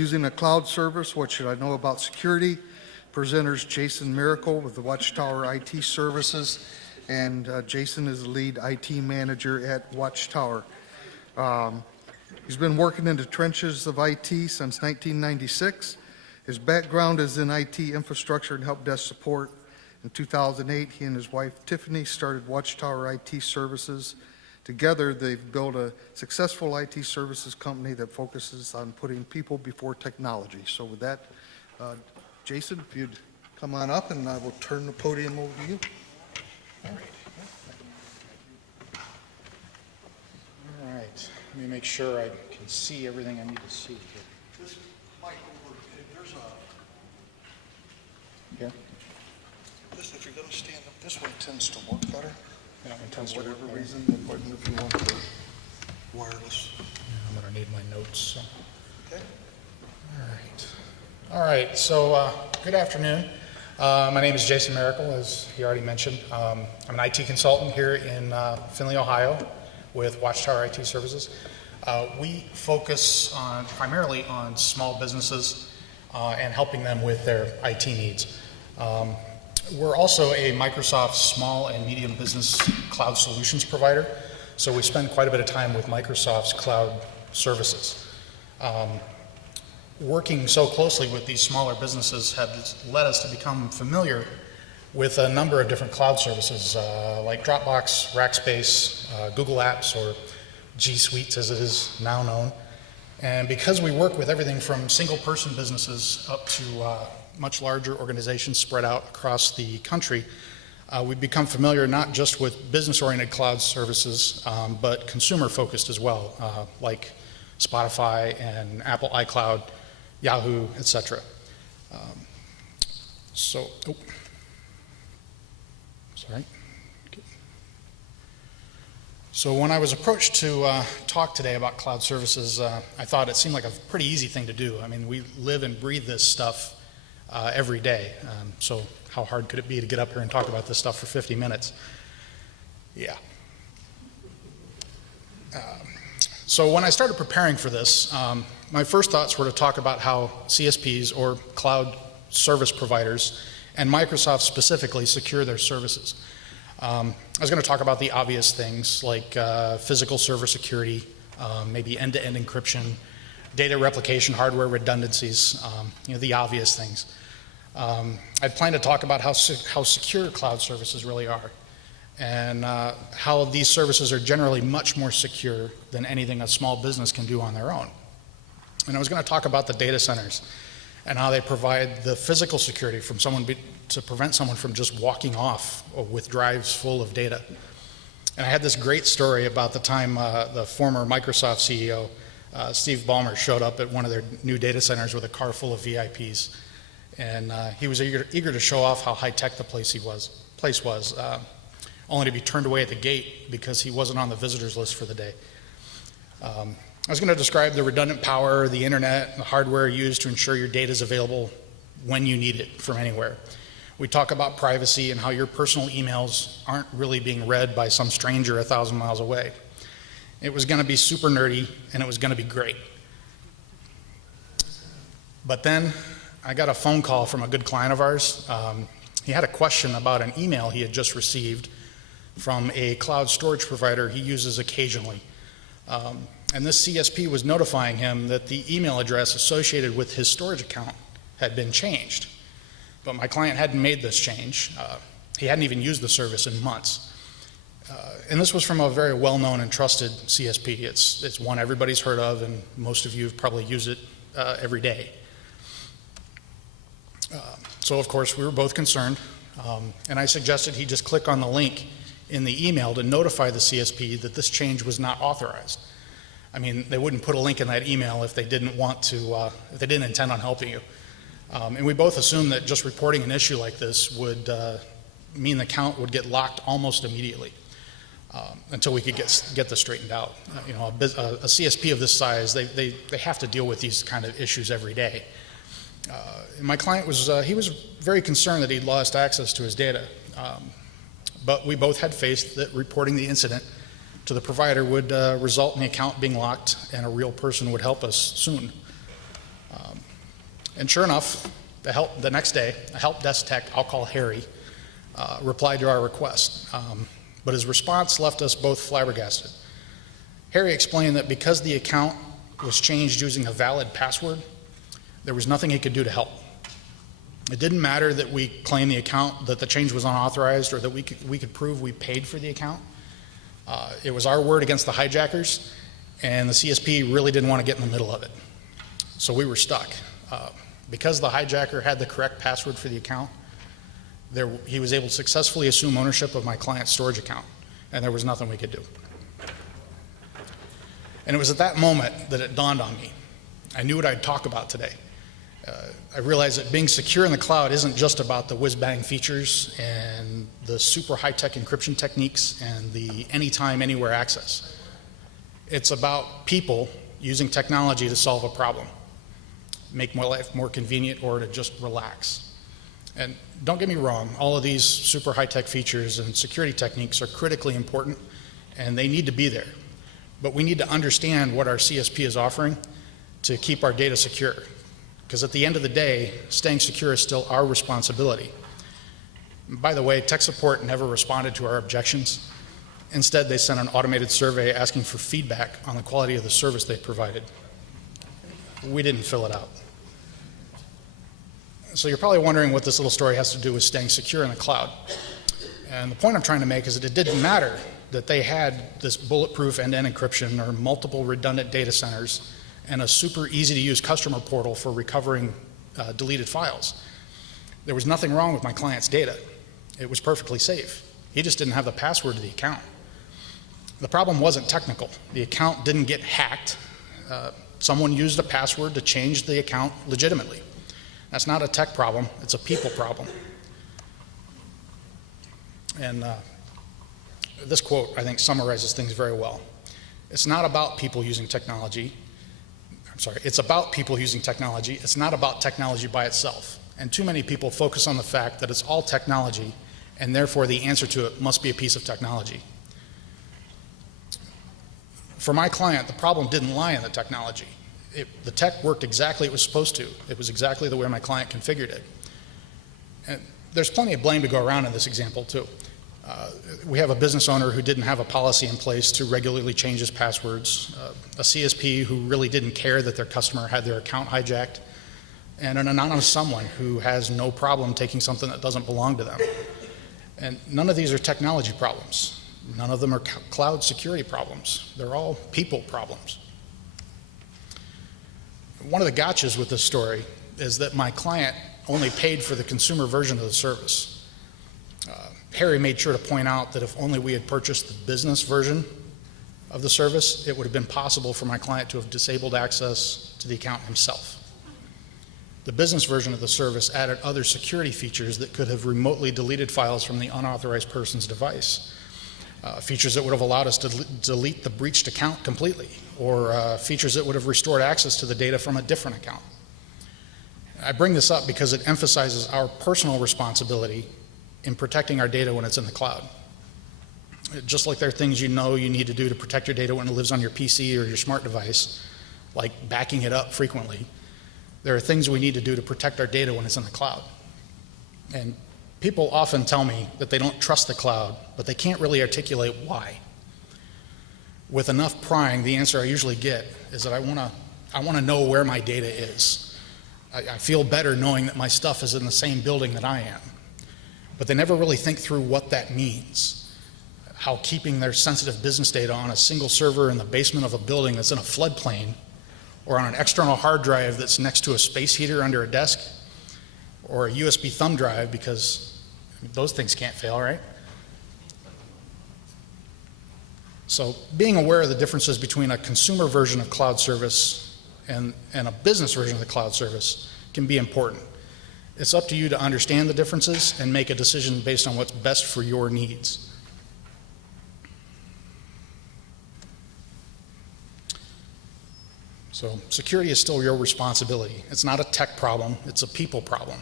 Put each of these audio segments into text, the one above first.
Using a cloud service, what should I know about security? Presenters Jason Miracle with the Watchtower IT Services, and Jason is the lead IT manager at Watchtower. He's been working in the trenches of IT since 1996. His background is in IT infrastructure and help desk support. In 2008, he and his wife Tiffany started Watchtower IT Services. Together, they've built a successful IT services company that focuses on putting people before technology. So with that, Jason, if you'd come on up, and I will turn the podium over to you. All right. Let me make sure I can see everything I need to see here. This mic over, there's a... Here? This, if you're going to stand up, this one tends to work better. Yeah, For whatever reason, if you want the wireless. I'm going to need my notes. So. Okay. All right. So good afternoon. My name is Jason Miracle, as he already mentioned. I'm an IT consultant here in Findlay, Ohio, with Watchtower IT Services. We focus primarily on small businesses and helping them with their IT needs. We're also a Microsoft small and medium business cloud solutions provider, so we spend quite a bit of time with Microsoft's cloud services. Working so closely with these smaller businesses has led us to become familiar with a number of different cloud services like Dropbox, Rackspace, Google Apps, or G Suites as it is now known. And because we work with everything from single person businesses up to much larger organizations spread out across the country, we've become familiar not just with business-oriented cloud services, but consumer-focused as well, like Spotify and Apple iCloud, Yahoo, etc. So when I was approached to talk today about cloud services, I thought it seemed like a pretty easy thing to do. I mean, we live and breathe this stuff every day. So how hard could it be to get up here and talk about this stuff for 50 minutes? Yeah. So when I started preparing for this, my first thoughts were to talk about how CSPs, or cloud service providers, and Microsoft specifically secure their services. I was going to talk about the obvious things like physical server security, maybe end-to-end encryption, data replication, hardware redundancies, the obvious things. I'd planned to talk about how secure cloud services really are, and how these services are generally much more secure than anything a small business can do on their own. And I was going to talk about the data centers and how they provide the physical security from to prevent someone from just walking off with drives full of data. And I had this great story about the time the former Microsoft CEO, Steve Ballmer, showed up at one of their new data centers with a car full of VIPs. And he was eager to show off how high-tech the place was, only to be turned away at the gate because he wasn't on the visitors list for the day. I was going to describe the redundant power, the internet, the hardware used to ensure your data is available when you need it from anywhere. We talk about privacy and how your personal emails aren't really being read by some stranger 1,000 miles away. It was going to be super nerdy, and it was going to be great. But then I got a phone call from a good client of ours. He had a question about an email he had just received from a cloud storage provider he uses occasionally. And this CSP was notifying him that the email address associated with his storage account had been changed. But my client hadn't made this change. He hadn't even used the service in months. And this was from a very well-known and trusted CSP. It's one everybody's heard of, and most of you have probably used it every day. So of course we were both concerned, and I suggested he just click on the link in the email to notify the CSP that this change was not authorized. I mean, they wouldn't put a link in that email if they didn't want to, if they didn't intend on helping you. And we both assumed that just reporting an issue like this would mean the account would get locked almost immediately until we could get this straightened out. A CSP of this size, they have to deal with these kind of issues every day. And my client was very concerned that he'd lost access to his data. But we both had faith that reporting the incident to the provider would result in the account being locked and a real person would help us soon. And sure enough, the next day, a help desk tech, I'll call Harry, replied to our request. But his response left us both flabbergasted. Harry explained that because the account was changed using a valid password, there was nothing he could do to help. It didn't matter that we claimed the account, that the change was unauthorized, or that we could prove we paid for the account. It was our word against the hijackers, and the CSP really didn't want to get in the middle of it. So we were stuck. Because the hijacker had the correct password for the account, he was able to successfully assume ownership of my client's storage account, and there was nothing we could do. And it was at that moment that it dawned on me. I knew what I'd talk about today. I realized that being secure in the cloud isn't just about the whiz-bang features and the super high-tech encryption techniques and the anytime, anywhere access. It's about people using technology to solve a problem, make my life more convenient, or to just relax. And don't get me wrong, all of these super high-tech features and security techniques are critically important, and they need to be there. But we need to understand what our CSP is offering to keep our data secure. Because at the end of the day, staying secure is still our responsibility. And by the way, tech support never responded to our objections. Instead, they sent an automated survey asking for feedback on the quality of the service they provided. We didn't fill it out. So you're probably wondering what this little story has to do with staying secure in the cloud. And the point I'm trying to make is that it didn't matter that they had this bulletproof end-to-end encryption or multiple redundant data centers and a super easy-to-use customer portal for recovering deleted files. There was nothing wrong with my client's data. It was perfectly safe. He just didn't have the password to the account. The problem wasn't technical. The account didn't get hacked. Someone used a password to change the account legitimately. That's not a tech problem, it's a people problem. And this quote, I think, summarizes things very well. It's not about people using technology. It's about people using technology. It's not about technology by itself. And too many people focus on the fact that it's all technology, and therefore the answer to it must be a piece of technology. For my client, the problem didn't lie in the technology. The tech worked exactly as it was supposed to. It was exactly the way my client configured it. And there's plenty of blame to go around in this example, too. We have a business owner who didn't have a policy in place to regularly change his passwords, a CSP who really didn't care that their customer had their account hijacked, and an anonymous someone who has no problem taking something that doesn't belong to them. And none of these are technology problems. None of them are cloud security problems. They're all people problems. One of the gotchas with this story is that my client only paid for the consumer version of the service. Harry made sure to point out that if only we had purchased the business version of the service, it would have been possible for my client to have disabled access to the account himself. The business version of the service added other security features that could have remotely deleted files from the unauthorized person's device. Features that would have allowed us to delete the breached account completely, or features that would have restored access to the data from a different account. I bring this up because it emphasizes our personal responsibility in protecting our data when it's in the cloud. Just like there are things you know you need to do to protect your data when it lives on your PC or your smart device, like backing it up frequently, there are things we need to do to protect our data when it's in the cloud. And people often tell me that they don't trust the cloud, but they can't really articulate why. With enough prying, the answer I usually get is that I want to know where my data is. I feel better knowing that my stuff is in the same building that I am. But they never really think through what that means. How keeping their sensitive business data on a single server in the basement of a building that's in a floodplain, or on an external hard drive that's next to a space heater under a desk, or a USB thumb drive, because those things can't fail, right? So being aware of the differences between a consumer version of cloud service and a business version of the cloud service can be important. It's up to you to understand the differences and make a decision based on what's best for your needs. So security is still your responsibility. It's not a tech problem, it's a people problem.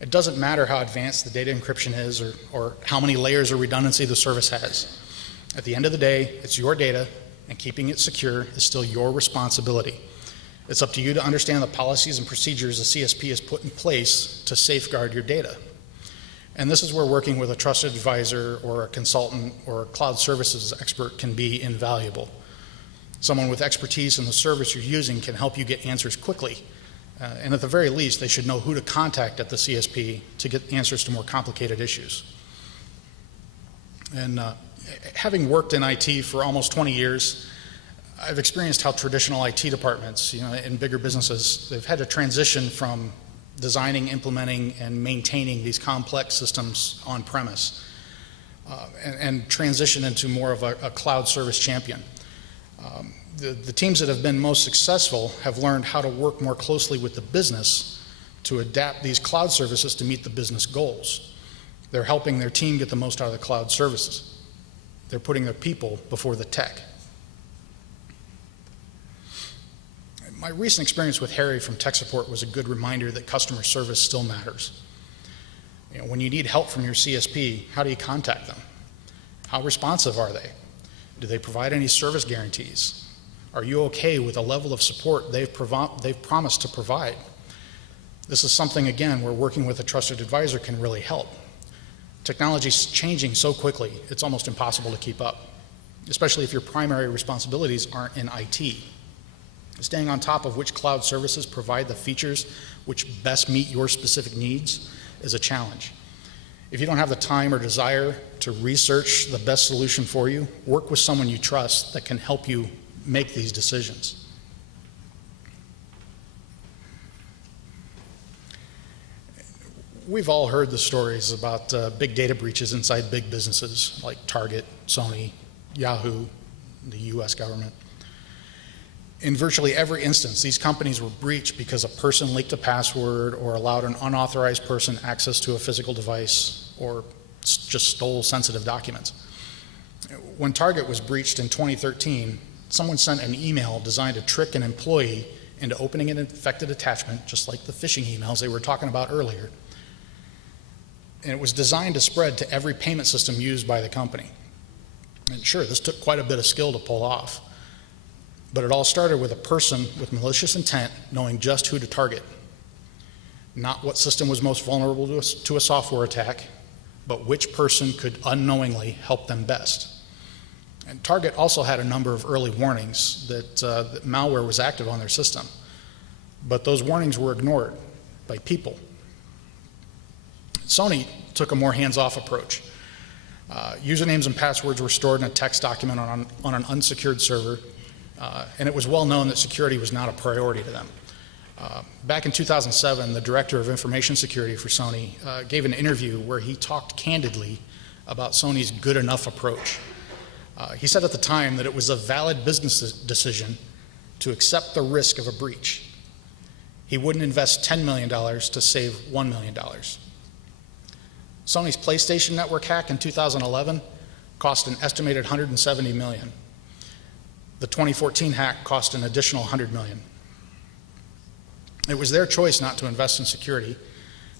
It doesn't matter how advanced the data encryption is or how many layers of redundancy the service has. At the end of the day, it's your data, and keeping it secure is still your responsibility. It's up to you to understand the policies and procedures the CSP has put in place to safeguard your data. And this is where working with a trusted advisor or a consultant or a cloud services expert can be invaluable. Someone with expertise in the service you're using can help you get answers quickly. And at the very least, they should know who to contact at the CSP to get answers to more complicated issues. And having worked in IT for almost 20 years, I've experienced how traditional IT departments, in bigger businesses, they've had to transition from designing, implementing, and maintaining these complex systems on premise and transition into more of a cloud service champion. The teams that have been most successful have learned how to work more closely with the business to adapt these cloud services to meet the business goals. They're helping their team get the most out of the cloud services. They're putting their people before the tech. My recent experience with Harry from tech support was a good reminder that customer service still matters. When you need help from your CSP, how do you contact them? How responsive are they? Do they provide any service guarantees? Are you okay with the level of support they've promised to provide? This is something, again, where working with a trusted advisor can really help. Technology is changing so quickly, it's almost impossible to keep up, especially if your primary responsibilities aren't in IT. Staying on top of which cloud services provide the features which best meet your specific needs is a challenge. If you don't have the time or desire to research the best solution for you, work with someone you trust that can help you make these decisions. We've all heard the stories about big data breaches inside big businesses like Target, Sony, Yahoo, the US government. In virtually every instance, these companies were breached because a person leaked a password or allowed an unauthorized person access to a physical device or just stole sensitive documents. When Target was breached in 2013, someone sent an email designed to trick an employee into opening an infected attachment, just like the phishing emails they were talking about earlier. And it was designed to spread to every payment system used by the company. And sure, this took quite a bit of skill to pull off. But it all started with a person with malicious intent knowing just who to target. Not what system was most vulnerable to a software attack, but which person could unknowingly help them best. And Target also had a number of early warnings that malware was active on their system. But those warnings were ignored by people. Sony took a more hands-off approach. Usernames and passwords were stored in a text document on an unsecured server. And it was well known that security was not a priority to them. Back in 2007, the director of information security for Sony gave an interview where he talked candidly about Sony's good enough approach. He said at the time that it was a valid business decision to accept the risk of a breach. He wouldn't invest $10 million to save $1 million. Sony's PlayStation Network hack in 2011 cost an estimated $170 million. The 2014 hack cost an additional $100 million. It was their choice not to invest in security,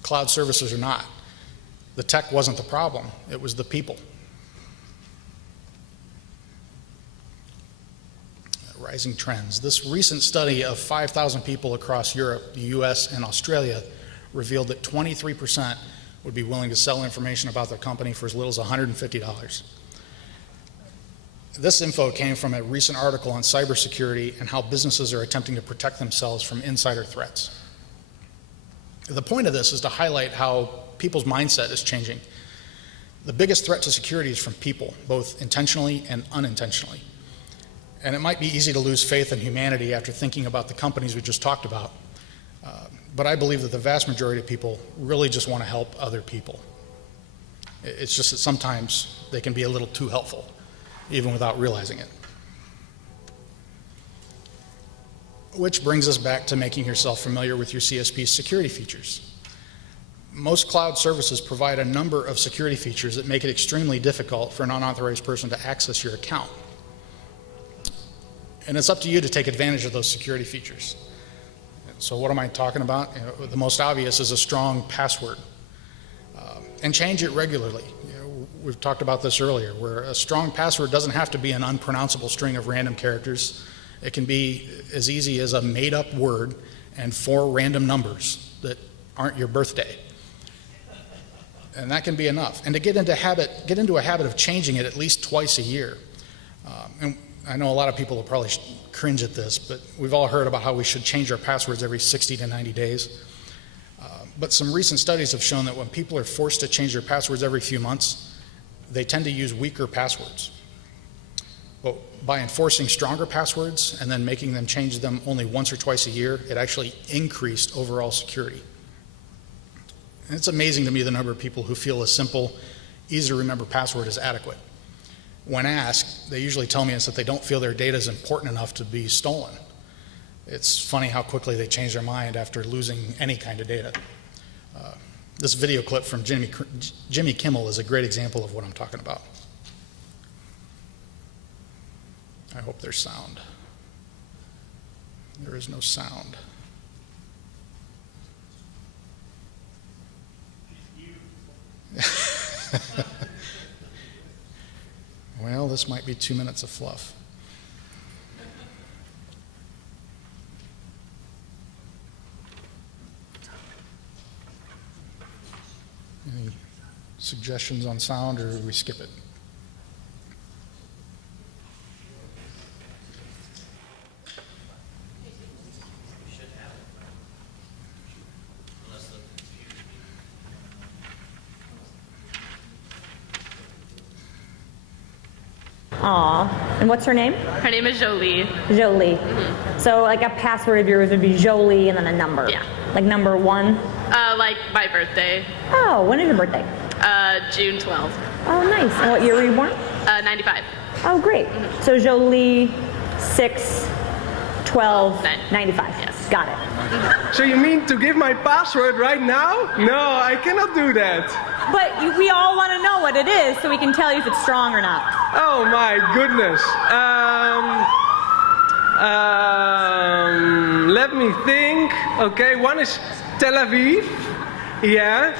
cloud services or not. The tech wasn't the problem, it was the people. Rising trends. This recent study of 5,000 people across Europe, the US, and Australia revealed that 23% would be willing to sell information about their company for as little as $150. This info came from a recent article on cybersecurity and how businesses are attempting to protect themselves from insider threats. The point of this is to highlight how people's mindset is changing. The biggest threat to security is from people, both intentionally and unintentionally. And it might be easy to lose faith in humanity after thinking about the companies we just talked about. But I believe that the vast majority of people really just want to help other people. It's just that sometimes they can be a little too helpful, even without realizing it. Which brings us back to making yourself familiar with your CSP's security features. Most cloud services provide a number of security features that make it extremely difficult for an unauthorized person to access your account. And it's up to you to take advantage of those security features. So what am I talking about? The most obvious is a strong password. And change it regularly. We've talked about this earlier, where a strong password doesn't have to be an unpronounceable string of random characters. It can be as easy as a made-up word and 4 random numbers that aren't your birthday. And that can be enough. And to get into a habit of changing it at least twice a year. And I know a lot of people will probably cringe at this, but we've all heard about how we should change our passwords every 60 to 90 days. But some recent studies have shown that when people are forced to change their passwords every few months, they tend to use weaker passwords. But by enforcing stronger passwords and then making them change them only once or twice a year, it actually increased overall security. And it's amazing to me the number of people who feel a simple, easy to remember password is adequate. When asked, they usually tell me it's that they don't feel their data is important enough to be stolen. It's funny how quickly they change their mind after losing any kind of data. This video clip from Jimmy Kimmel is a great example of what I'm talking about. I hope there's sound. There is no sound. Well, this might be 2 minutes of fluff. Any suggestions on sound, or we skip it? Aw. And what's her name? Her name is Jolie. Jolie. So like a password of yours would be Jolie and then a number. Yeah. Like number 1. Like my birthday, Oh, when is your birthday? June 12th, Oh, nice. And what year were you born? 95. Oh, great. So Jolie, 6/12, Nine. 95. Yes. Got it. So you mean to give my password right now? No, I cannot do that. But we all want to know what it is so we can tell you if it's strong or not. Oh my goodness. Let me think. Okay, one is Tel Aviv. Yeah.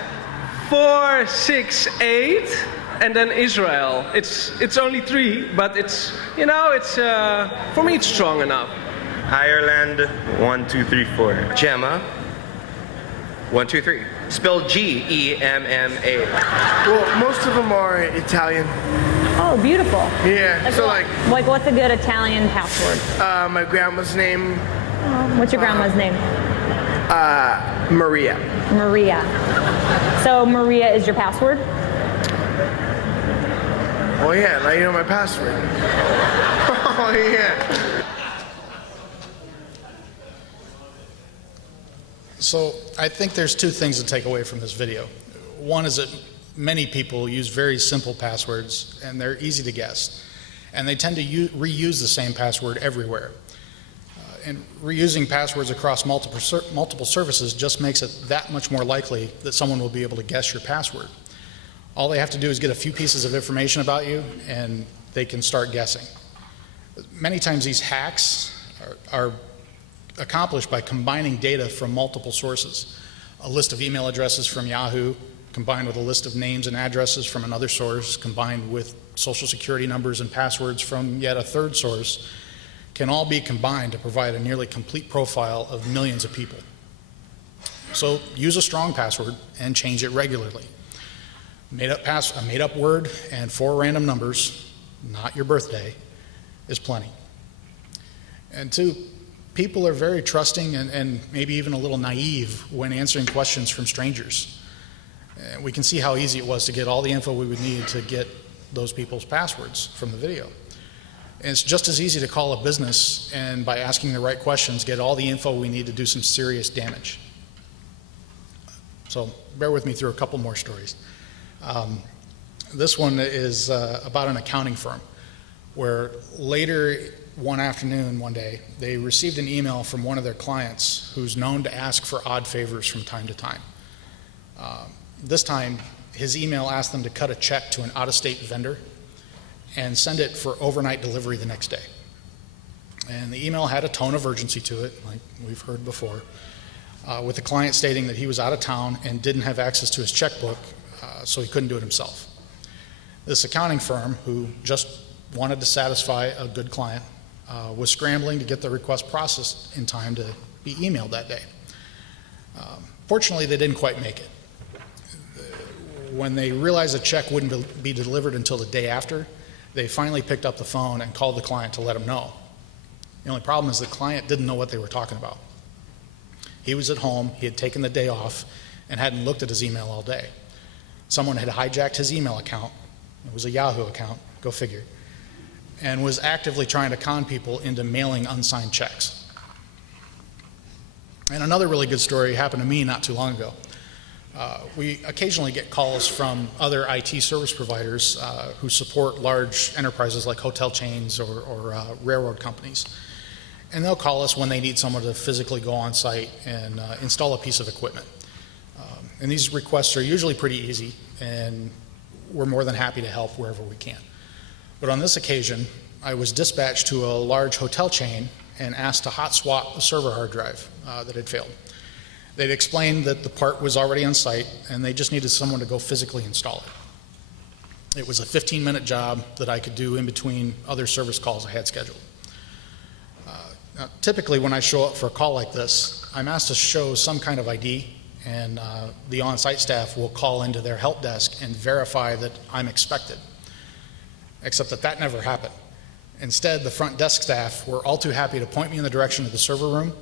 468, and then Israel. It's only 3, but it's for me it's strong enough. Ireland, 1, 2, 3, 4. Gemma, 1, 2, 3. Spelled Gemma. Well, most of them are Italian. Oh, beautiful. Yeah. So like what's a good Italian password? my grandma's name, What's your grandma's name? Maria. Maria. So Maria is your password? Oh yeah, now you know my password. Oh yeah. So I think there's 2 things to take away from this video. One is that many people use very simple passwords and they're easy to guess. And they tend to reuse the same password everywhere. And reusing passwords across multiple services just makes it that much more likely that someone will be able to guess your password. All they have to do is get a few pieces of information about you and they can start guessing. Many times these hacks are accomplished by combining data from multiple sources. A list of email addresses from Yahoo combined with a list of names and addresses from another source combined with social security numbers and passwords from yet a third source can all be combined to provide a nearly complete profile of millions of people. So use a strong password and change it regularly. A made up word and 4 random numbers, not your birthday, is plenty. And 2, people are very trusting and maybe even a little naive when answering questions from strangers. We can see how easy it was to get all the info we would need to get those people's passwords from the video. And it's just as easy to call a business and by asking the right questions get all the info we need to do some serious damage. So bear with me through a couple more stories. This one is about an accounting firm where later one afternoon, one day, they received an email from one of their clients who's known to ask for odd favors from time to time. This time, his email asked them to cut a check to an out-of-state vendor and send it for overnight delivery the next day. And the email had a tone of urgency to it, like we've heard before, with the client stating that he was out of town and didn't have access to his checkbook, so he couldn't do it himself. This accounting firm, who just wanted to satisfy a good client, was scrambling to get the request processed in time to be emailed that day. Fortunately, they didn't quite make it. When they realized the check wouldn't be delivered until the day after, they finally picked up the phone and called the client to let him know. The only problem is the client didn't know what they were talking about. He was at home, he had taken the day off, and hadn't looked at his email all day. Someone had hijacked his email account, it was a Yahoo account, go figure, and was actively trying to con people into mailing unsigned checks. And another really good story happened to me not too long ago. We occasionally get calls from other IT service providers who support large enterprises like hotel chains or railroad companies. And they'll call us when they need someone to physically go on site and install a piece of equipment. And these requests are usually pretty easy, and we're more than happy to help wherever we can. But on this occasion, I was dispatched to a large hotel chain and asked to hot swap a server hard drive that had failed. They'd explained that the part was already on site and they just needed someone to go physically install it. It was a 15-minute job that I could do in between other service calls I had scheduled. Now, typically when I show up for a call like this, I'm asked to show some kind of ID, and the on-site staff will call into their help desk and verify that I'm expected. Except that never happened. Instead, the front desk staff were all too happy to point me in the direction of the server room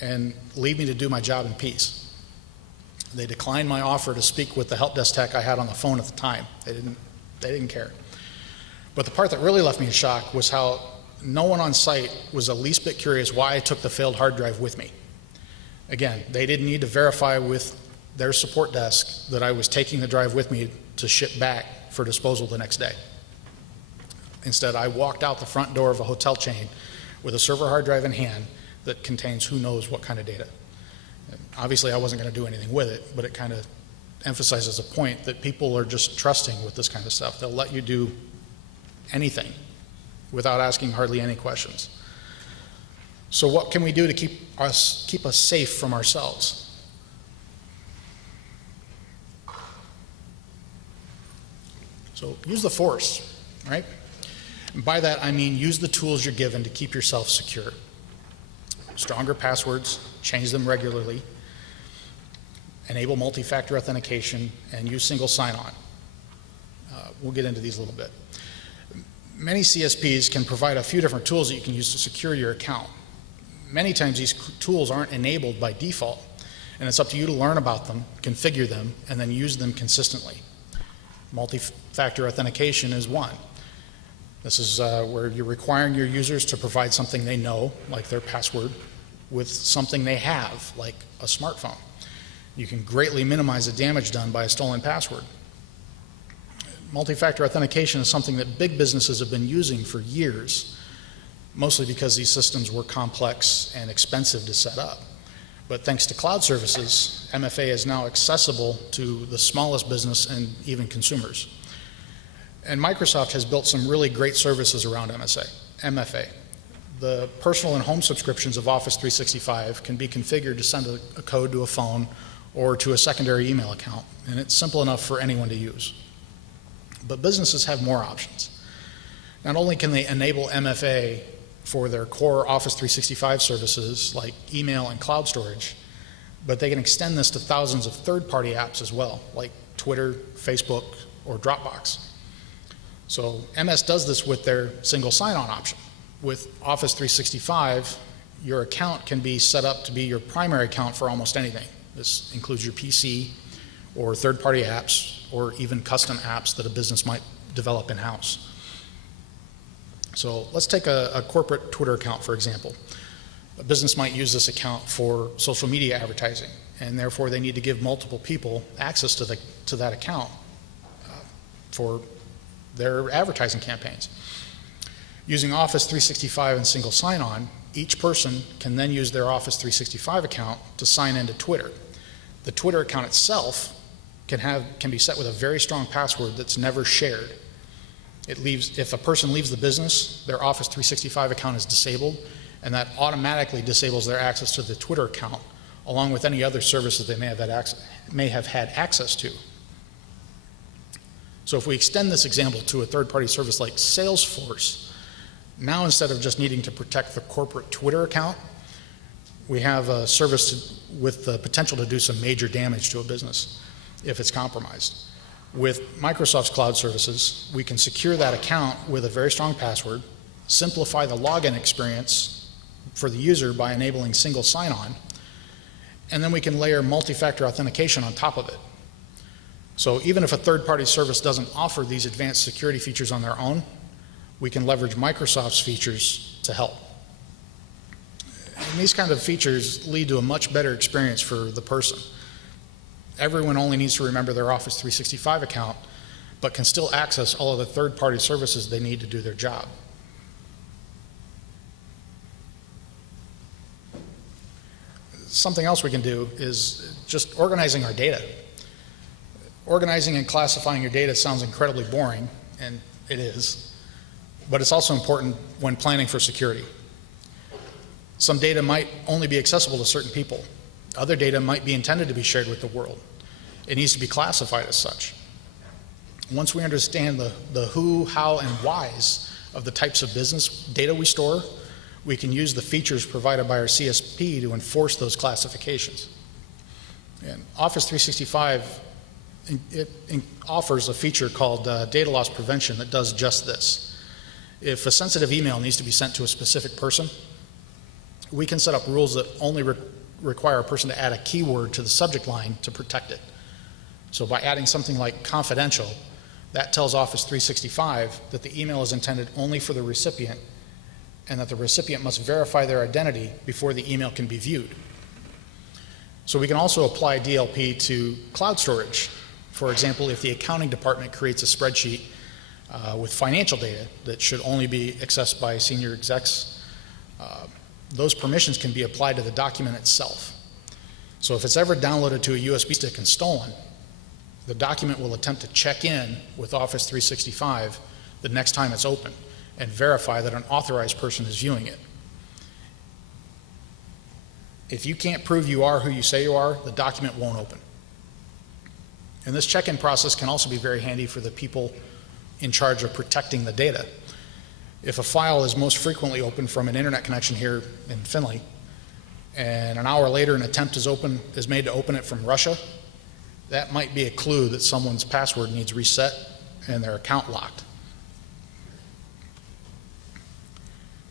and leave me to do my job in peace. They declined my offer to speak with the help desk tech I had on the phone at the time. They didn't care. But the part that really left me in shock was how no one on site was the least bit curious why I took the failed hard drive with me. Again, they didn't need to verify with their support desk that I was taking the drive with me to ship back for disposal the next day. Instead, I walked out the front door of a hotel chain with a server hard drive in hand that contains who knows what kind of data. And obviously, I wasn't going to do anything with it, but it kind of emphasizes a point that people are just trusting with this kind of stuff. They'll let you do anything without asking hardly any questions. So what can we do to keep us safe from ourselves? So use the force, right? And by that I mean use the tools you're given to keep yourself secure. Stronger passwords, change them regularly, enable multi-factor authentication, and use single sign-on. We'll get into these a little bit. Many CSPs can provide a few different tools that you can use to secure your account. Many times these tools aren't enabled by default, and it's up to you to learn about them, configure them, and then use them consistently. Multi-factor authentication is one. This is where you're requiring your users to provide something they know, like their password, with something they have, like a smartphone. You can greatly minimize the damage done by a stolen password. Multi-factor authentication is something that big businesses have been using for years, mostly because these systems were complex and expensive to set up. But thanks to cloud services, MFA is now accessible to the smallest business and even consumers. And Microsoft has built some really great services around MFA. The personal and home subscriptions of Office 365 can be configured to send a code to a phone or to a secondary email account, and it's simple enough for anyone to use. But businesses have more options. Not only can they enable MFA for their core Office 365 services like email and cloud storage, but they can extend this to thousands of third-party apps as well, like Twitter, Facebook, or Dropbox. So MS does this with their single sign-on option. With Office 365, your account can be set up to be your primary account for almost anything. This includes your PC or third-party apps or even custom apps that a business might develop in-house. So let's take a corporate Twitter account, for example. A business might use this account for social media advertising, and therefore they need to give multiple people access to that account for their advertising campaigns. Using Office 365 and single sign-on, each person can then use their Office 365 account to sign into Twitter. The Twitter account itself can be set with a very strong password that's never shared. If a person leaves the business, their Office 365 account is disabled, and that automatically disables their access to the Twitter account, along with any other services they may have had access to. So if we extend this example to a third-party service like Salesforce, Now, instead of just needing to protect the corporate Twitter account, we have a service with the potential to do some major damage to a business if it's compromised. With Microsoft's cloud services, we can secure that account with a very strong password, simplify the login experience for the user by enabling single sign-on, and then we can layer multi-factor authentication on top of it. So even if a third-party service doesn't offer these advanced security features on their own, we can leverage Microsoft's features to help. And these kind of features lead to a much better experience for the person. Everyone only needs to remember their Office 365 account, but can still access all of the third-party services they need to do their job. Something else we can do is just organizing our data. Organizing and classifying your data sounds incredibly boring, and it is, but it's also important when planning for security. Some data might only be accessible to certain people. Other data might be intended to be shared with the world. It needs to be classified as such. Once we understand the who, how, and whys of the types of business data we store, we can use the features provided by our CSP to enforce those classifications. And Office 365 offers a feature called data loss prevention that does just this. If a sensitive email needs to be sent to a specific person, we can set up rules that only require a person to add a keyword to the subject line to protect it. So by adding something like confidential, that tells Office 365 that the email is intended only for the recipient and that the recipient must verify their identity before the email can be viewed. So we can also apply DLP to cloud storage. For example, if the accounting department creates a spreadsheet with financial data that should only be accessed by senior execs, those permissions can be applied to the document itself. So if it's ever downloaded to a USB stick and stolen, the document will attempt to check in with Office 365 the next time it's open and verify that an authorized person is viewing it. If you can't prove you are who you say you are, the document won't open. And this check-in process can also be very handy for the people in charge of protecting the data. If a file is most frequently opened from an internet connection here in Finley, and an hour later an attempt is made to open it from Russia, that might be a clue that someone's password needs reset and their account locked.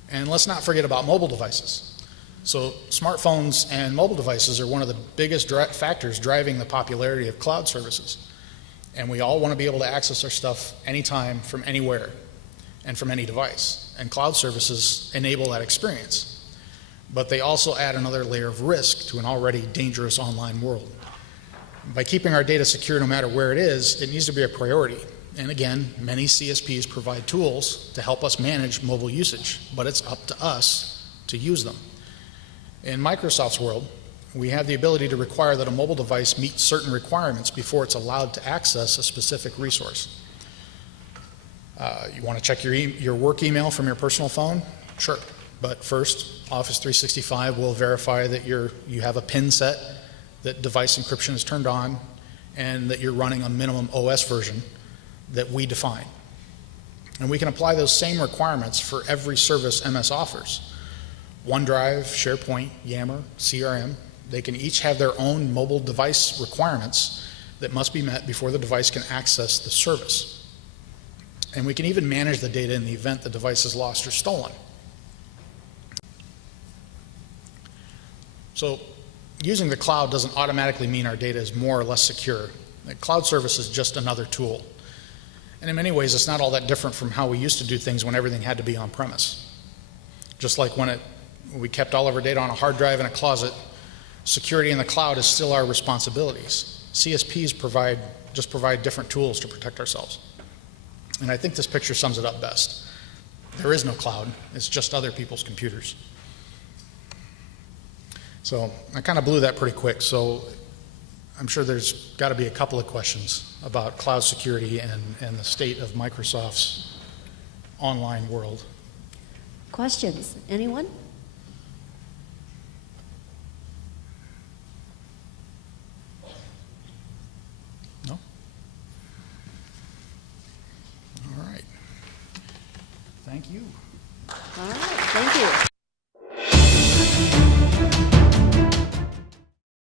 And let's not forget about mobile devices. So smartphones and mobile devices are one of the biggest factors driving the popularity of cloud services. And we all want to be able to access our stuff anytime, from anywhere, and from any device. And cloud services enable that experience. But they also add another layer of risk to an already dangerous online world. By keeping our data secure no matter where it is, it needs to be a priority. And again, many CSPs provide tools to help us manage mobile usage, but it's up to us to use them. In Microsoft's world, we have the ability to require that a mobile device meet certain requirements before it's allowed to access a specific resource. You want to check your work email from your personal phone? Sure. But first, Office 365 will verify that you have a PIN set, that device encryption is turned on, and that you're running a minimum OS version that we define. And we can apply those same requirements for every service MS offers. OneDrive, SharePoint, Yammer, CRM, they can each have their own mobile device requirements that must be met before the device can access the service. And we can even manage the data in the event the device is lost or stolen. So using the cloud doesn't automatically mean our data is more or less secure. The cloud service is just another tool. And in many ways, it's not all that different from how we used to do things when everything had to be on premise. Just like when we kept all of our data on a hard drive in a closet, security in the cloud is still our responsibilities. CSPs provide different tools to protect ourselves. And I think this picture sums it up best. There is no cloud, it's just other people's computers. So I kind of blew that pretty quick, so I'm sure there's got to be a couple of questions about cloud security and the state of Microsoft's online world. Questions? Anyone? No? All right. Thank you.